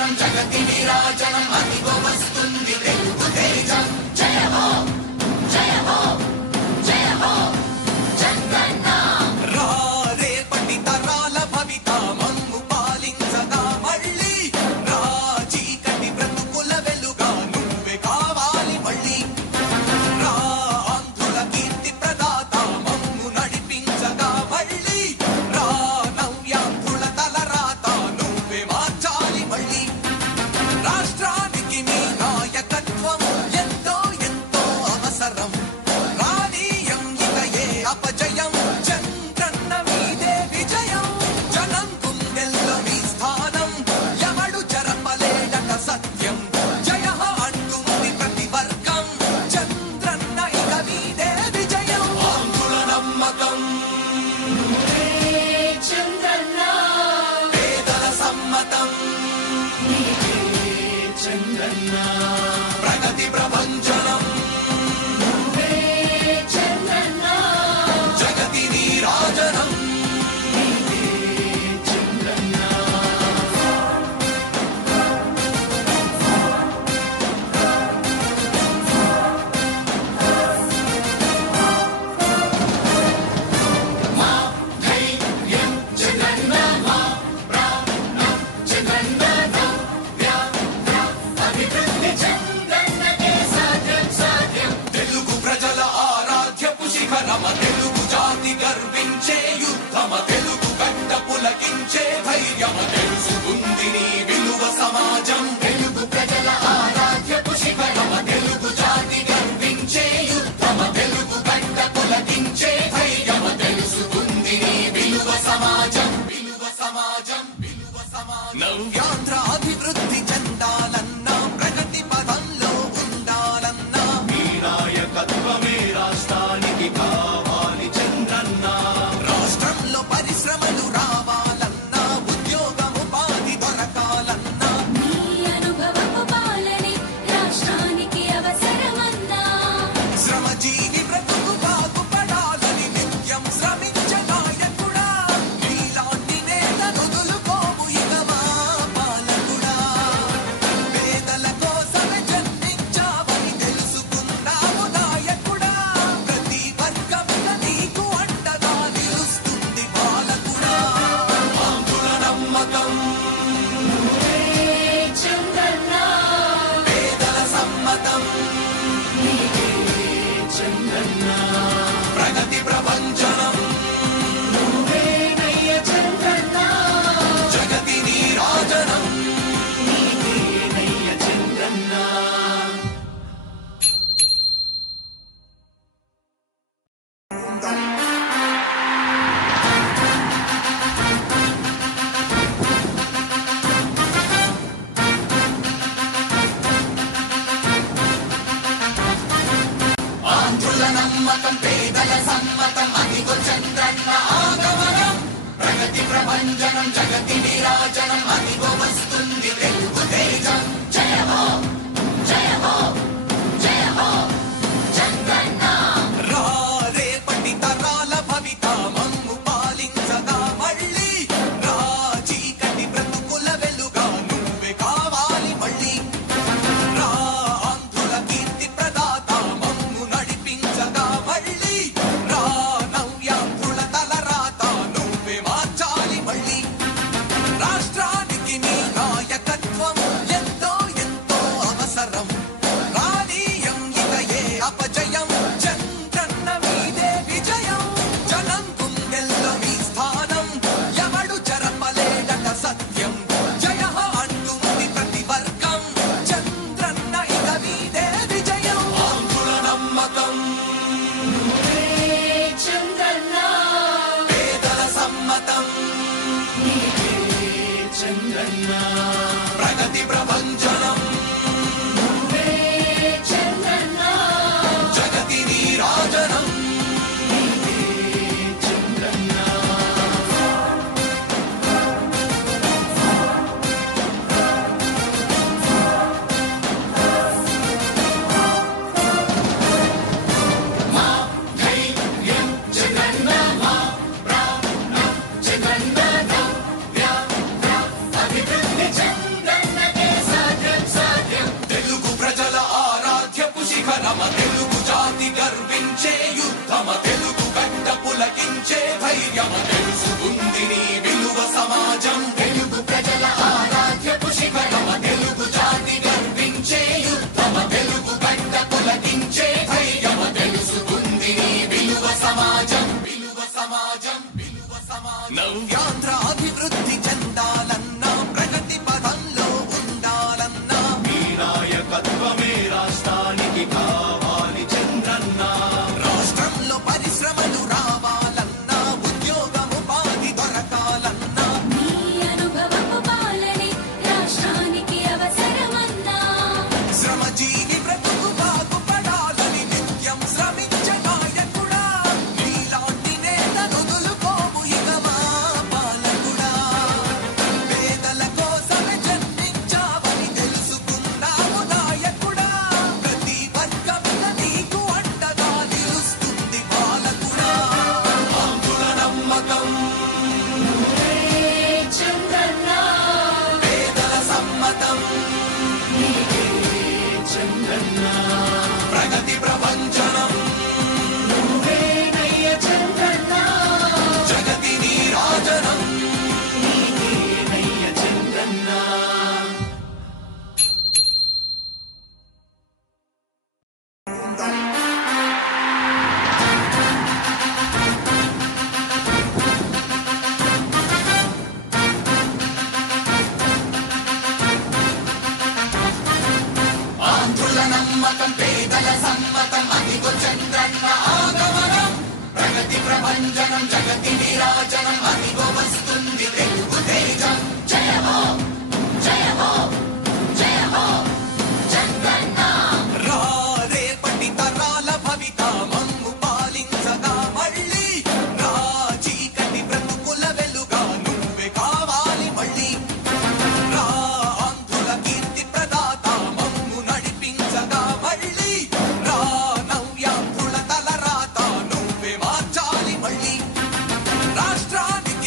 ప్రభంజనం జగతి నీరాజనం అదిగో వస్తుంది తెలుగు తేజం. జయ హో జయ హో జయ హో జగన్న రా రేపటి తరాల భవిత మమ్ము పాలించగా మళ్ళీ రా చీకటి బ్రతుకుల వెలుగా నువ్వే కావాలి మళ్ళీ రా ఆంధ్రుల కీర్తి ప్రదాత మమ్ము నడిపించగా మళ్ళీ రా నవ్యాంధ్రుల తలరాత నువ్వే మార్చాలి మళ్ళీ రాష్ట్రానికి నీ నాయకత్వం ఎంతో ఎంతో అవసరం రానీయం ఇక ఏ అపజయం చంద్రన్న మీదే విజయం జనం గుండెల్లో మీ స్థానం ఎవడు చెరపలేడట సత్యం జయ అంటుంది ప్రతి వర్గం చంద్రన్న ఇక మీదే విజయం ఆంధ్రుల నమ్మకం చంద్రన్న పేదల సమ్మతం చంద్రన్న ప్రగతి ప్రభంజనం చంద్రన్న జగతి నీరాజనం చంద్రన్న మా ధైర్యం చంద్రన్న మా ప్రాణం చంద్రన్న అభివృద్ధి చంద్రన్నకే సాధ్యం సాధ్యం తెలుగు ప్రజల ఆరాధ్యపు శిఖరమ తెలుగు జాతి గర్వించే యుద్ధమ తెలుగు గడ్డ పులకించే ధైర్యమ తెలుసుకుంది నీ విలువ సమాజం తెలుగు ప్రజల ఆరాధ్యపు శిఖరమ తెలుగు జాతి గర్వించే యుద్ధమ తెలుగు గడ్డ పులకించే ధైర్యమ తెలుసుకుంది నీ విలువ సమాజం విలువ సమాజం విలువ సమాజం నవ్యాంధ్ర అభివృద్ధి చెందాలన్నా ప్రగతి పదంలో ఉండాలన్నా మీ నాయకత్వమే రాష్ట్రానికి కావాలి చంద్రన్న రాష్ట్రంలో పరిశ్రమలు రావాలన్నా ఉద్యోగం ఉపాధి దొరకాలన్నా నీ అనుభవపు పాలనే రాష్ట్రానికి అవసరమన్నా శ్రమజీవి బ్రతుకు బాగుపడాలని నిత్యం శ్రమించే నాయకుడా నీలాంటి నేత నుదులుకోము ఇక మా పాలకుడా పేదల కోసమే జన్మించావని తెలుసుకున్నావు నాయకుడా ప్రతి వర్గంగా నీకు అండగా నిలుస్తుంది పాలకుడా ఆంధ్రుల నమ్మకం చంద్రన్న పేదల సమ్మతం చంద్రన్న ప్రగతి ప్రభంజనం నువ్వేనయ్య చంద్రన్న జగతి నీరాజనం నీవేనయ్య చంద్రన్న ఆంధ్రుల నమ్మకం పేదల సమ్మతం అదిగో చంద్రన్న ఆగమనం ప్రగతి ప్రభంజనం జగతి నీరాజనం అదిగో వస్తుంది తెలుగు తేజం జయ హో జయ హో జయ హో చంద్రన్న రా రేపటి తరాల భవిత మమ్ము పాలించగా మళ్ళీ రా చీకటి బ్రతుకుల వెలుగా నువ్వే కావాలి మళ్ళీ రా ఆంధ్రుల కీర్తి ప్రదాత మమ్ము నడిపించగా మళ్ళీ రా నవ్యాంధ్రుల తలరాత నువ్వే మార్చాలి మళ్ళీ రాష్ట్రానికి నీ నాయకత్వం ఎంతో ఎంతో అవసరం రానీయం ఇక ఏ అపజయం చంద్రన్న మీదే విజయం జనం గుండెల్లో మీ స్థానం ఎవడు చెరపలేడట సత్యం జయ అంటుంది ప్రతి వర్గం చంద్రన్న ఇక మీదే విజయం ఆంధ్రుల నమ్మకం చంద్రన్న పేదల సమ్మతం చంద్రన్న ప్రగతి ప్రభంజనం చంద్రన్న జగతి నీరాజనం చంద్రన్న మా ధైర్యం చంద్రన్న మా ప్రాణం చంద్రన్న అభివృద్ధి చంద్రన్న మార్చే ధైర్యం తెలుసుకుంది నీ విలువ సమాజం తెలుగు ప్రజల ఆరాధ్యపు శిఖరమ తెలుగు జాతి గర్వించే యుద్ధమ తెలుగు గడ్డ పులకించే ధైర్యం తెలుసుకుంది నీ విలువ సమాజం విలువ సమాజం విలువ సమాజం నవ్యాంధ్ర అభివృద్ధి చెందాలన్నా ప్రగతి పదంలో ఉండాలన్నా మీ నాయకత్వమే రాష్ట్రానికి కావాలి చంద్రన్న రాష్ట్రంలో పరిశ్రమలు రావాలన్నా ఉద్యోగముపాధి దొరకాలన్నా నీ అనుభవపు పాలనే రాష్ట్రానికి అవసరమన్నా శ్రమజీవి బ్రతుకు బాగుపడాలని నిత్యం శ్రమించే నాయకుడా నీలాంటి నేతను వదులుకోము ఇక మా పాలకుడా పేదల కోసమే జన్మించావని తెలుసుకున్నావు నాయకుడా ప్రతి వర్గమున నీకు అండగా నిలుస్తుంది పాలకుడా ఆంధ్రుల నమ్మకం చంద్రన్న పేదల సమ్మతం చంద్రన్న ప్రగతి ప్రపంచనం నువ్వేనయ్య చంద్రన్న జగతి నీరాజనం నయ్య చంద్రన్న ఆంధ్రుల నమ్మకం పేదల సమ్మతం అదిగో చంద్రన్న ఆగమనం ప్రగతి ప్రభంజనం జగతి నీరాజనం అదిగో వస్తుంది తెలుగు తేజం జయ హో జయ హో జయ హో చంద్రన్న రా రేపటి తరాల భవిత మమ్ము పాలించగా మళ్ళీ రా చీకటి బ్రతుకుల వెలుగా నువ్వే కావాలి మళ్ళీ రా ఆంధ్రుల కీర్తి ప్రదాత మమ్ము నడిపించగా మళ్ళీ రా నవ్యాంధ్రుల తలరాత నువ్వే మార్చాలి మళ్ళీ రాష్ట్రానికి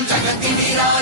జగతి విరాజనం